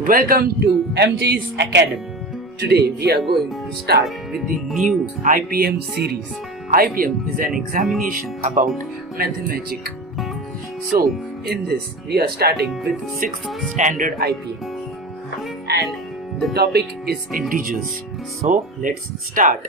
Welcome to MJ's Academy. Today we are going to start with the new IPM series. IPM is an examination about mathematics. So in this we are starting with 6th standard IPM and the topic is integers. So let's start.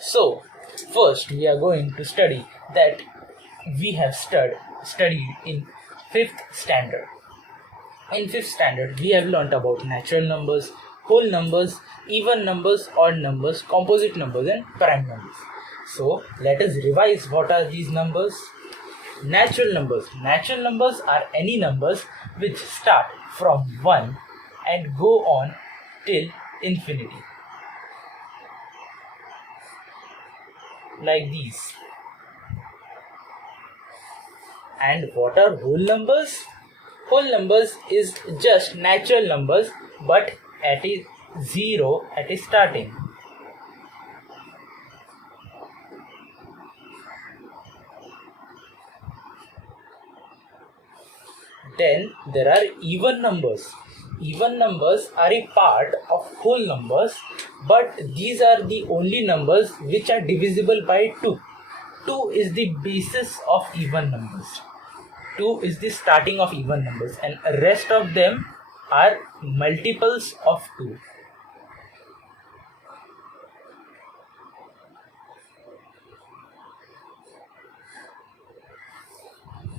So, first we are going to study that we have studied in 5th standard. In 5th standard, we have learnt about natural numbers, whole numbers, even numbers, odd numbers, composite numbers and prime numbers. So, let us revise what are these numbers. Natural numbers. Natural numbers are any numbers which start from 1 and go on till infinity. Like these. And what are whole numbers? Whole numbers is just natural numbers but at a zero at a starting. Then there are even numbers. Even numbers are a part of whole numbers, but these are the only numbers which are divisible by 2. 2 is the basis of even numbers. 2 is the starting of even numbers and rest of them are multiples of 2.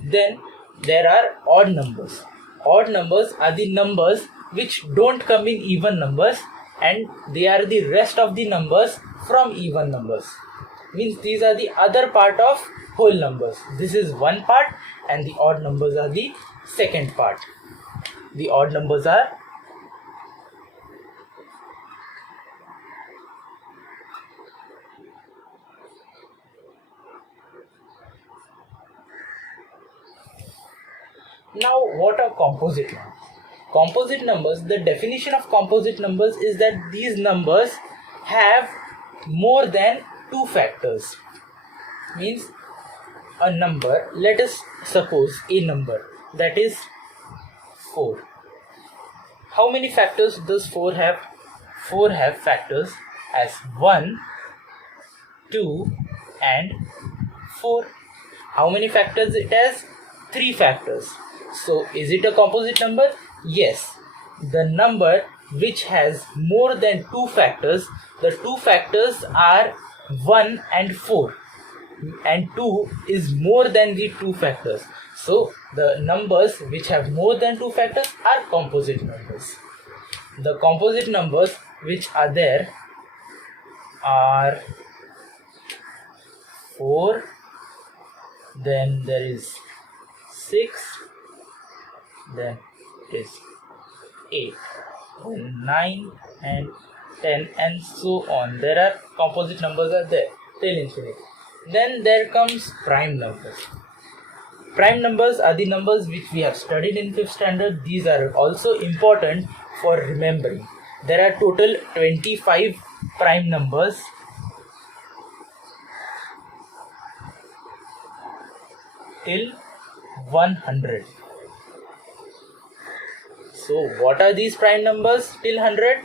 Then there are odd numbers. Odd numbers are the numbers which don't come in even numbers and they are the rest of the numbers from even numbers. Means these are the other part of whole numbers. This is one part and the odd numbers are the second part. The odd numbers are Now what are composite numbers? Composite numbers, the definition of composite numbers is that these numbers have more than 2 factors. Means a number, let us suppose a number that is 4. How many factors does 4 have? 4 have factors as 1, 2 and 4. How many factors it has? 3 factors. So is it a composite number? Yes. The number which has more than 2 factors, the 2 factors are 1 and 4 and 2 is more than the 2 factors. So the numbers which have more than 2 factors are composite numbers. The composite numbers which are there are 4, then there is 6, then it is 8, then 9 and 10 and so on. There are composite numbers are there till infinity. Then there comes prime numbers. Prime numbers are the numbers which we have studied in 5th standard. These are also important for remembering. There are total 25 prime numbers. Till 100. So what are these prime numbers till 100?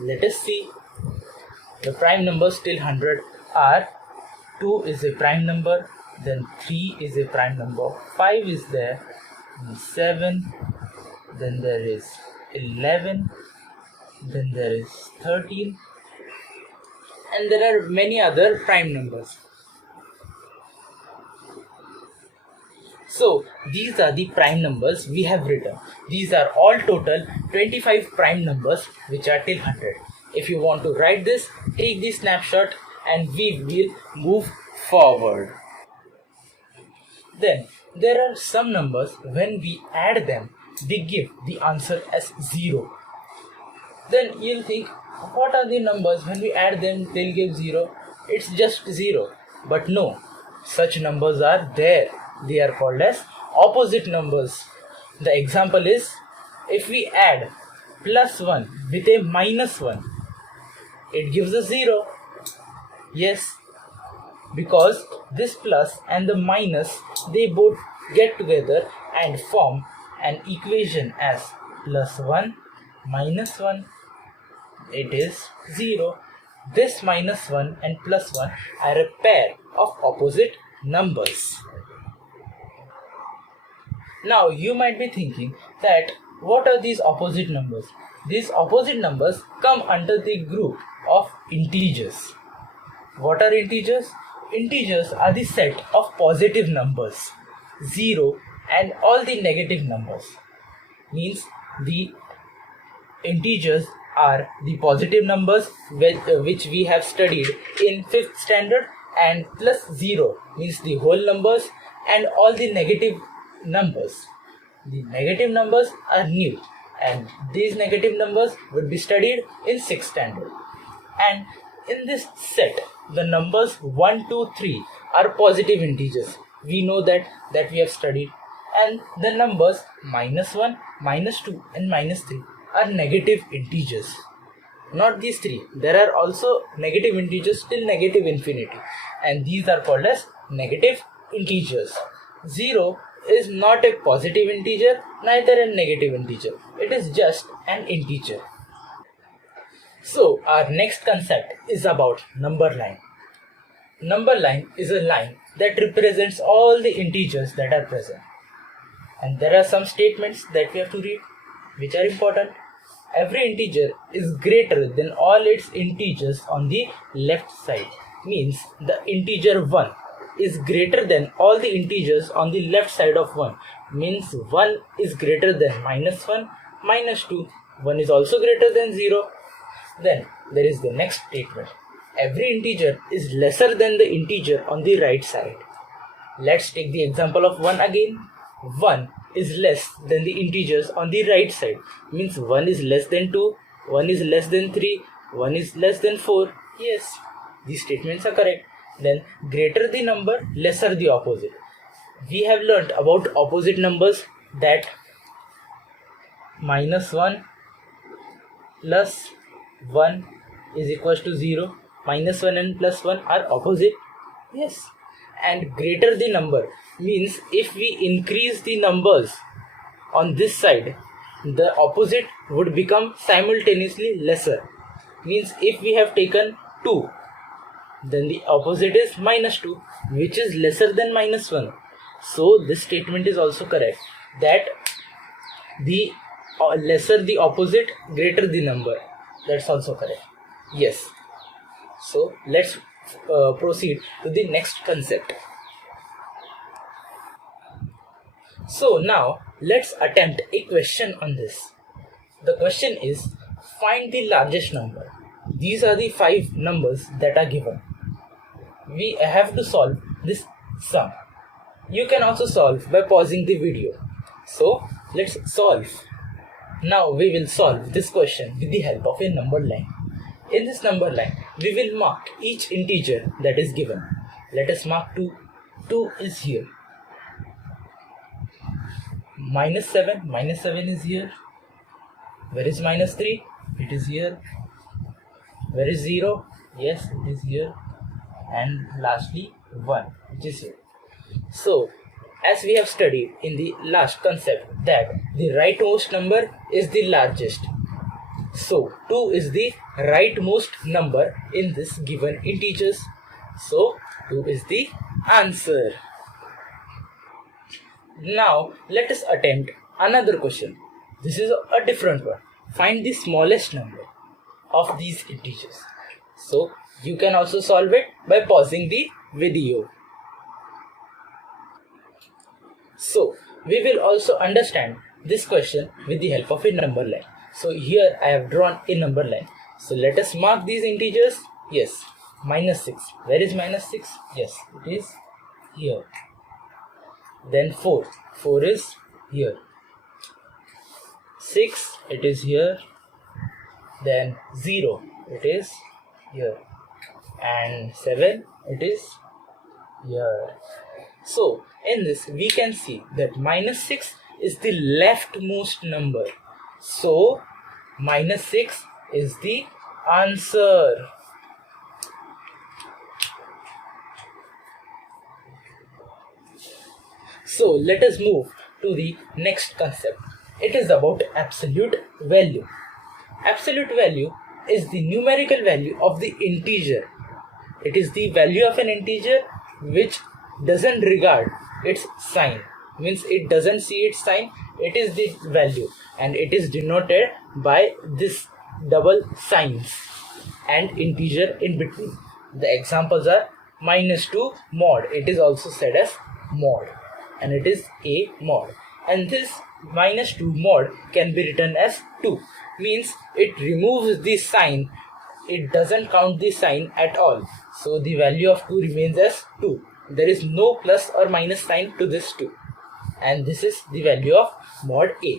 Let us see. The prime numbers till 100 are 2 is a prime number, then 3 is a prime number, 5 is there, and 7, then there is 11, then there is 13, and there are many other prime numbers. So these are the prime numbers we have written. These are all total 25 prime numbers which are till 100. If you want to write this, take the snapshot and we will move forward. Then there are some numbers when we add them, they give the answer as 0. Then you'll think, what are the numbers when we add them they'll give 0? It's just 0. But no, such numbers are there. They are called as opposite numbers. The example is, if we add plus 1 with a minus 1, it gives a 0. Yes, because this plus and the minus, they both get together and form an equation as plus 1 minus 1. It is 0. This minus 1 and plus 1 are a pair of opposite numbers. Now you might be thinking that what are these opposite numbers? These opposite numbers come under the group of integers. What are integers? Integers are the set of positive numbers, 0 and all the negative numbers. Means the integers are the positive numbers which we have studied in 5th standard, and plus 0 means the whole numbers, and all the negative numbers. The negative numbers are new, and these negative numbers would be studied in 6th standard. And in this set, the numbers 1, 2, 3 are positive integers. We know that we have studied. And the numbers minus 1, minus 2 and minus 3 are negative integers. Not these three. There are also negative integers till negative infinity, and these are called as negative integers. 0 is not a positive integer, neither a negative integer. It is just an integer. So our next concept is about number line. Number line is a line that represents all the integers that are present. And there are some statements that we have to read which are important. Every integer is greater than all its integers on the left side. Means the integer 1 is greater than all the integers on the left side of 1. Means 1 is greater than minus 1, minus 2. 1 is also greater than 0. Then there is the next statement. Every integer is lesser than the integer on the right side. Let's take the example of 1 again. 1 is less than the integers on the right side. Means 1 is less than 2, 1 is less than 3, 1 is less than 4. Yes, these statements are correct. Then greater the number, lesser the opposite. We have learnt about opposite numbers, that minus 1 plus 1 is equals to 0. Minus 1 and plus 1 are opposite. Yes. And greater the number means if we increase the numbers on this side, the opposite would become simultaneously lesser. Means if we have taken 2, then the opposite is minus 2, which is lesser than minus 1. So this statement is also correct, that the lesser the opposite, greater the number. That's also correct. Yes. So let's proceed to the next concept. So now let's attempt a question on this. The question is, find the largest number. These are the 5 numbers that are given. We have to solve this sum. You can also solve by pausing the video. So let's solve. Now we will solve this question with the help of a number line. In this number line, we will mark each integer that is given. Let us mark 2. 2 is here. Minus 7. Minus 7 is here. Where is minus 3? It is here. Where is 0? Yes, it is here. And lastly 1, which is here. So, as we have studied in the last concept, that the rightmost number is the largest. So 2 is the rightmost number in this given integers. So 2 is the answer. Now let us attempt another question. This is a different one. Find the smallest number of these integers. So you can also solve it by pausing the video. So we will also understand this question with the help of a number line. So here I have drawn a number line. So let us mark these integers. Yes, minus 6. Where is minus 6? Yes, it is here. Then 4. 4 is here. 6, it is here. Then 0, it is here. And 7, it is here. So in this we can see that minus 6 is the leftmost number. So minus 6 is the answer. So let us move to the next concept. It is about absolute value. Absolute value is the numerical value of the integer. It is the value of an integer which doesn't regard its sign. Means it doesn't see its sign. It is the value and it is denoted by this double signs and integer in between. The examples are -2 mod. It is also said as mod and it is a mod. And this -2 mod can be written as 2. Means it removes the sign. It doesn't count the sign at all. So the value of 2 remains as 2. There is no plus or minus sign to this 2. And this is the value of mod A.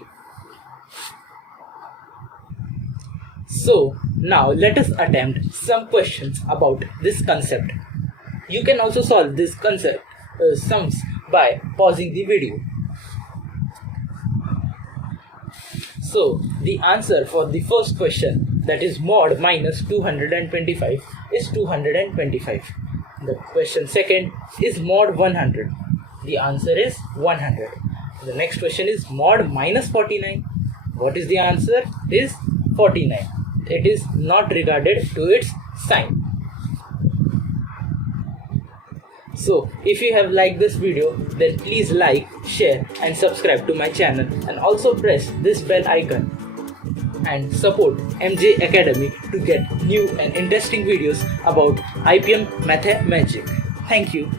So now let us attempt some questions about this concept. You can also solve this concept sums by pausing the video. So the answer for the first question, that is mod minus 225, is 225. The question second is mod 100. The answer is 100. The next question is mod minus 49. What is the answer? It is 49. It is not regarded to its sign. So if you have liked this video, then please like, share and subscribe to my channel, and also press this bell icon and support MJ Academy to get new and interesting videos about IPM Math Magic. Thank you.